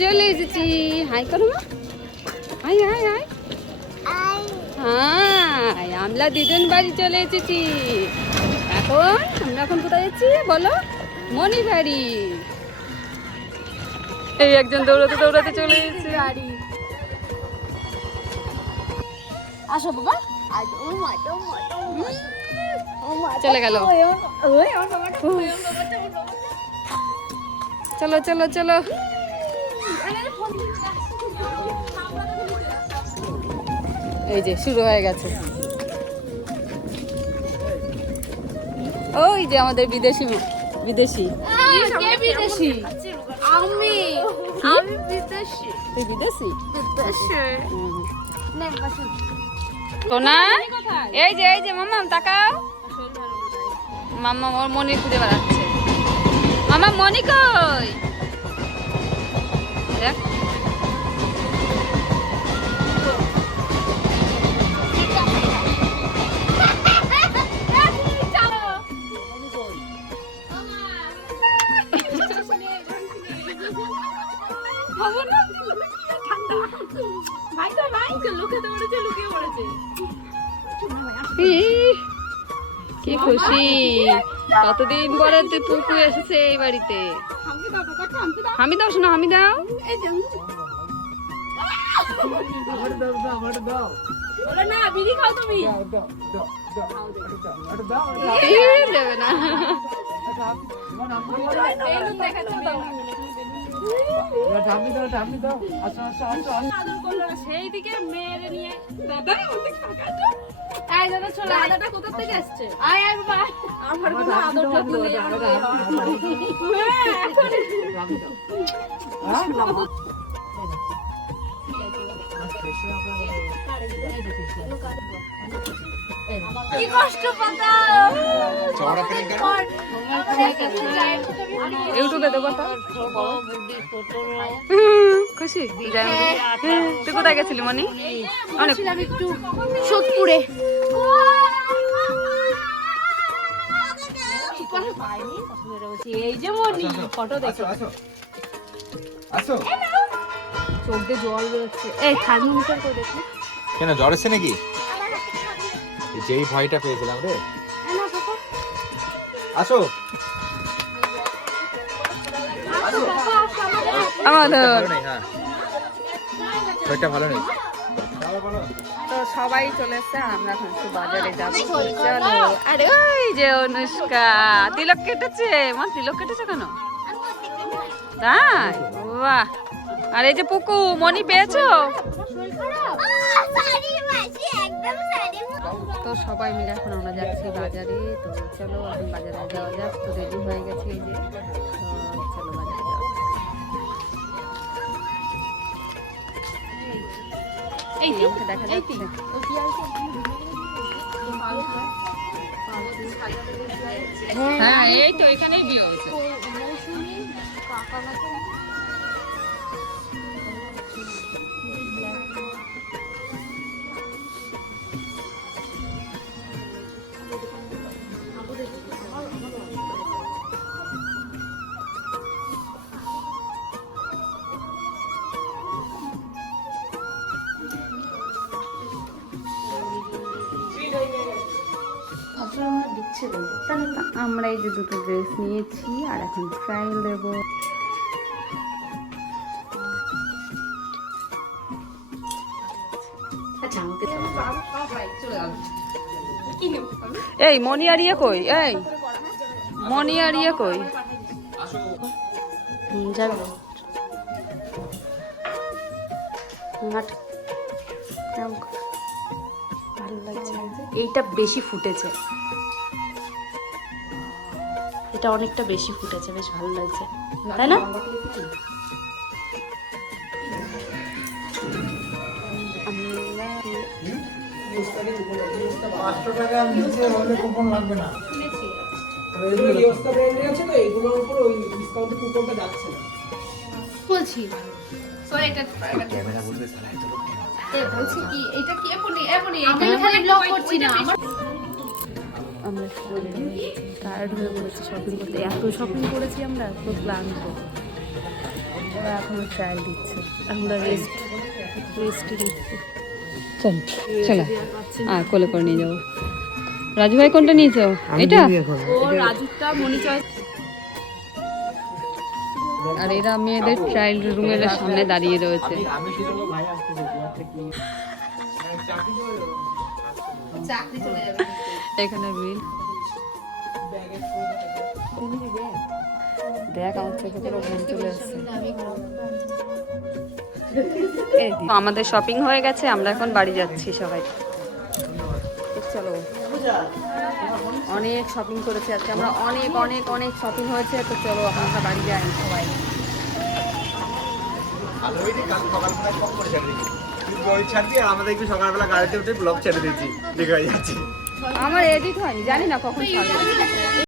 চলে এসেছি। হাই করো মা, হাই হাই হাই হাই। আমরা দুজন বাড়ি চলে এসেছি। আমরা এখন কোথায় যাচ্ছি বলো? মনি বাড়ি। এই একজন দৌড়াতে দৌড়াতে চলে এসেছে বাড়ি। আসো বাবা। চলে গেল। চলো চলো চলো। এই যে শুরু হয়ে গেছে। ওই যে আমাদের বিদেশি বিদেশি বিদেশি আমি বিদেশি। তুই বিদেশি? বিদেশি। সোনা এই যে মাম্মাম তাকাও। মাম্মা ওর মনি খুঁজে বেড়াচ্ছে। মামা মনি কই? দেখ কি খুশি, কতদিন পরে তুই পুকু এসেছে এই বাড়িতে। হামি দাও শোনা, হামি দাও। দেবে না। সেই দিকে মেরে নিয়ে দাদা চলে। আদাটা কোথা থেকে আসছে? আয় আয় বাবা, আমার কোনো আদরটা দিলে কি কষ্ট পাতা। ইউটিউবে দেবো তো। খুশি তুই কোথায় গেছিলি মনি? অনেক একটু সোদপুরে। এই যে মনি ফটো দেখো, চোখ দিয়ে জল বেরোচ্ছে। এই থার্মোমিটার করে দেখো। কেন জ্বর এসে নাকি? যেই ভয়টা পেয়েছিলাম রে। আসো আমাদের শরীরটা ভালো নেই। তো সবাই চলে এসছে, আমরা এখন একটু বাজারে যাবো। চলো। আরে ওই যে অনুষ্কা তিলক কেটেছে। মা তিলক কেটেছে কেন? তাই বাহ। আর এই যে পুকু মনি পেয়েছো? তো সবাই মিলে এখন আমরা যাচ্ছি বাজারে। তো চলো এখন বাজারে যাওয়া যাক। তো রেডি হয়ে গেছে এই যে। তো চলো বাজারে যাওয়া যাক। এই যে দেখা যাচ্ছে। হ্যাঁ এই তো এখানেই বিয়ে হয়েছে। আমরা এই যে দুটো ড্রেস নিয়েছি আর এখন ট্রায়াল দেব। এই মনি আর ইয়ে কই? এই মনি আর ইয়ে কই? যাবে ভালো লাগছে। এইটা বেশি ফুটেছে, এটা অনেকটা বেশি ফুটেছে, বেশ ভালো লাগছে তাই না? বলছি আমরা টায়ার্ড হয়ে পড়েছি শপিং করতে। এত শপিং করেছি আমরা, তো ক্লান্ত। ওরা এখনো ট্রায়াল দিচ্ছে। আমরা রেস্টে নিচ্ছি। চল চলো কোলে করে নিয়ে যাবো। রাজু ভাই কোনটা নিয়েছো? এটা? ও রাজুটা মনি চয়েস। আর এরা মেয়েদের চাইল্ড রুমের সামনে দাঁড়িয়ে রয়েছে। এখানে বিল দেখ, আমার চোখে পুরো ঘুম চলে আসছে। আমাদের শপিং হয়ে গেছে, আমরা এখন বাড়ি যাচ্ছি সবাই। চলো, অনেক শপিং করেছি আজকে আমরা, অনেক অনেক অনেক শপিং হয়েছে। তো চলো আমরা বাড়ি যাই সবাই। আমাদের একটু সকালবেলা গাড়িতে উঠে ব্লগ ছেড়ে দিয়েছি, দেখা যাচ্ছে। আমার এডিট হয়নি, জানি না কখন ছাড়বে।